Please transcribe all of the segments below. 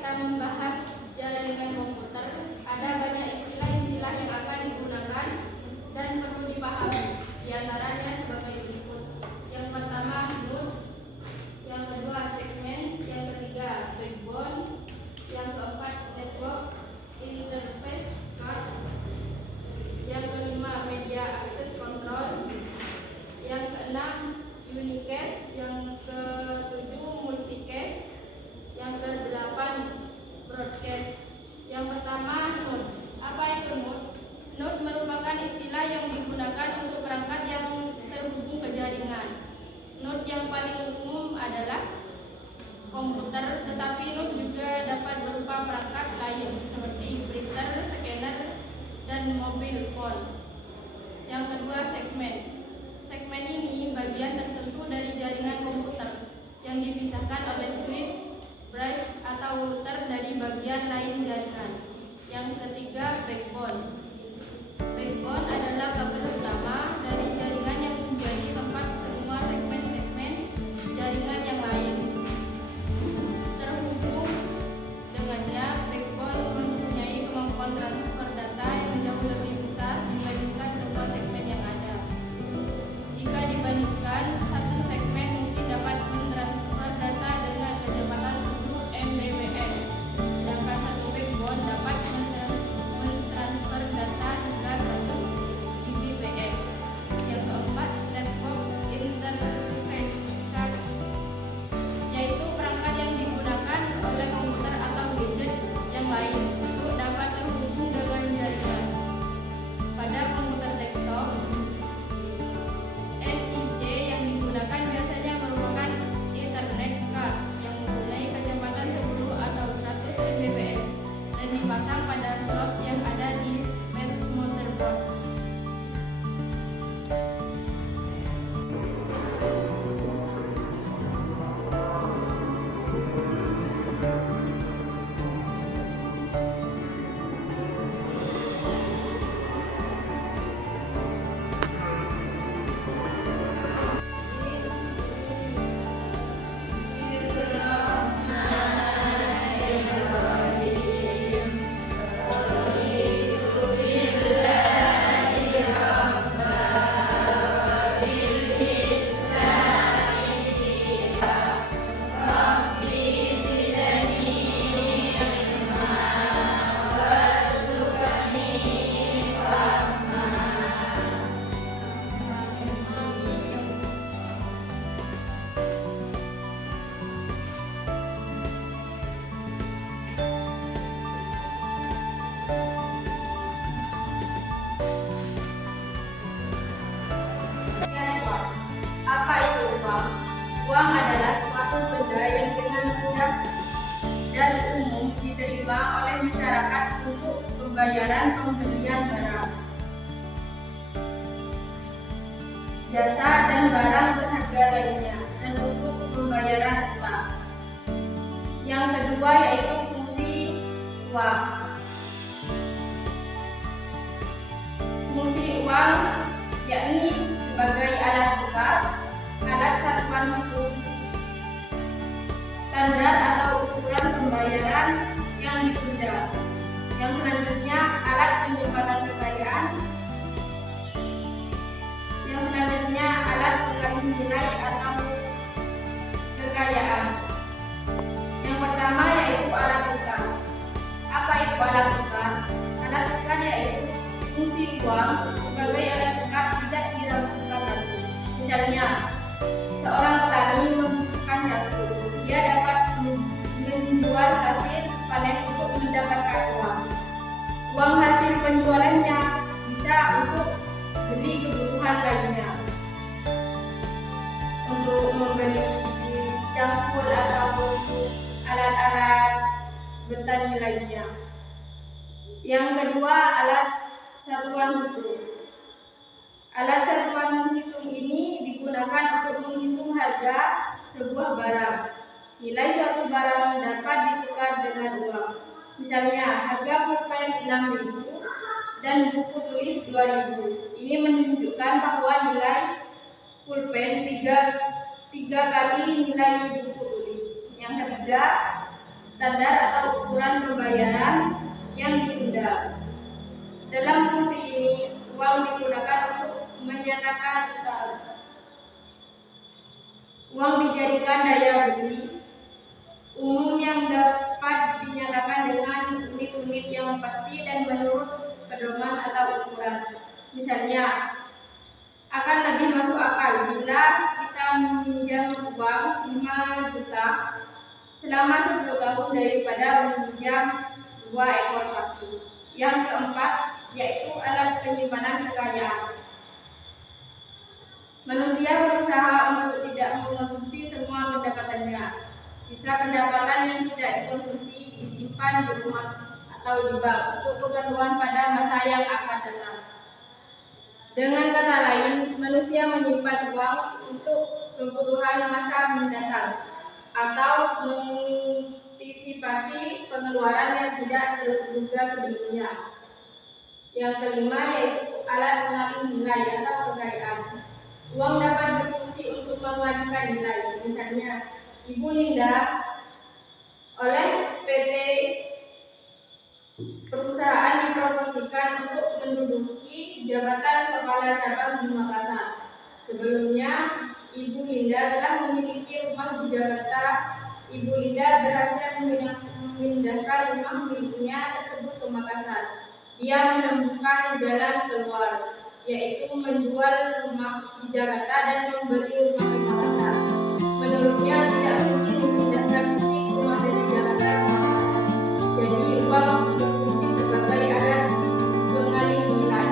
kita membahas jaringan komputer, ada banyak istilah-istilah yang akan digunakan dan perlu dipahami. Di antaranya sebagai berikut. Yang pertama, node. Yang kedua, segmen. Yang ketiga, backbone. Yang keempat, network interface card. Yang kelima, media access control. Yang keenam, unicast. Yang ketujuh, multicast. Yang kedelapan, broadcast. Yang pertama, node. Apa itu node? Node merupakan istilah yang digunakan untuk perangkat yang terhubung ke jaringan. Node yang paling umum adalah komputer, tetapi node juga dapat berupa perangkat lain seperti printer, scanner, dan mobile phone. Yang kedua, segmen. Segmen ini bagian tertentu dari jaringan komputer yang dipisahkan oleh switch, bridge, atau router dari bagian lain jaringan. Yang ketiga, backbone. Backbone adalah kabel utama dari jaringan yang menjadi tempat semua segmen-segmen jaringan yang lain terhubung dengannya. Backbone mempunyai kemampuan transfer data yang jauh lebih besar dibandingkan semua segmen yang ada. Jika dibandingkan, satu segmen mungkin dapat mentransfer data dengan kecepatan 10 Mbps, sedangkan satu backbone dapat mentransfer data hingga 100 Gbps. Yang keempat, network interface card, yaitu perangkat yang digunakan oleh komputer atau gadget yang lain untuk dapat terhubung dengan jaringan. Pada komputer desktop, NIC yang digunakan biasanya merupakan Ethernet card yang mempunyai kecepatan 10 atau 100 Mbps dan dipasang pada slot yang ada di motherboard. Apa itu uang? Uang adalah suatu benda yang dengan mudah dan umum diterima oleh masyarakat untuk pembayaran pembelian barang, jasa, dan barang berharga lainnya, dan untuk pembayaran utang. Yang kedua yaitu fungsi uang. Fungsi uang yakni sebagai alat tukar, alat satuan hitung standar atau ukuran pembayaran yang ditunda. Yang selanjutnya, alat penyimpanan kekayaan. Yang selanjutnya, alat pengalih nilai atau kekayaan. Yang pertama yaitu alat tukar. Apa itu alat tukar? Alat tukar yaitu fungsi uang sebagai alat tukar tidak diragukan lagi. Misalnya, seorang petani membutuhkan jagung. Dia dapat menjual hasil panen untuk mendapatkan uang. Uang hasil penjualannya bisa untuk beli kebutuhan lainnya, untuk membeli cangkul atau alat-alat bertani lainnya. Yang kedua, alat satuan hitung. Alat satuan hitung ini digunakan untuk menghitung harga sebuah barang. Nilai suatu barang dapat ditukar dengan uang. Misalnya, harga pulpen 6.000 dan buku tulis 2.000. Ini menunjukkan bahwa nilai pulpen tiga kali nilai buku tulis. Yang ketiga, standar atau ukuran pembayaran yang ditunda. Dalam fungsi ini, uang digunakan untuk menyatakan utang. Uang dijadikan daya beli umum yang dapat dinyatakan dengan unit-unit yang pasti dan menurut pedoman atau ukuran. Misalnya, akan lebih masuk akal bila kita meminjam uang 5 juta selama 10 tahun daripada meminjam 2 ekor sapi. Yang keempat, yaitu alat penyimpanan kekayaan. Manusia berusaha untuk tidak mengkonsumsi semua pendapatannya. Sisa pendapatan yang tidak dikonsumsi disimpan di rumah atau di bank untuk keperluan pada masa yang akan datang. Dengan kata lain, manusia menyimpan uang untuk kebutuhan masa mendatang atau mengantisipasi pengeluaran yang tidak terduga sebelumnya. Yang kelima yaitu alat pengalih nilai atau kekayaan. Uang dapat berfungsi untuk mengalihkan nilai. Misalnya, Ibu Linda oleh PT perusahaan dipromosikan untuk menduduki jabatan kepala cabang di Makassar. Sebelumnya, Ibu Linda telah memiliki rumah di Jakarta. Ibu Linda berhasil memindahkan rumah miliknya tersebut ke Makassar. Dia menemukan jalan keluar, yaitu menjual rumah di Jakarta dan membeli rumah di Makassar. Menurutnya tidak mungkin memindahkan fisik rumah dari Jakarta ke Makassar. Jadi uang berfungsi sebagai alat pengalih nilai.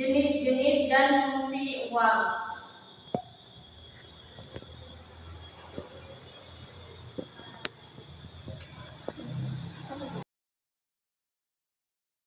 Jenis-jenis dan fungsi uang.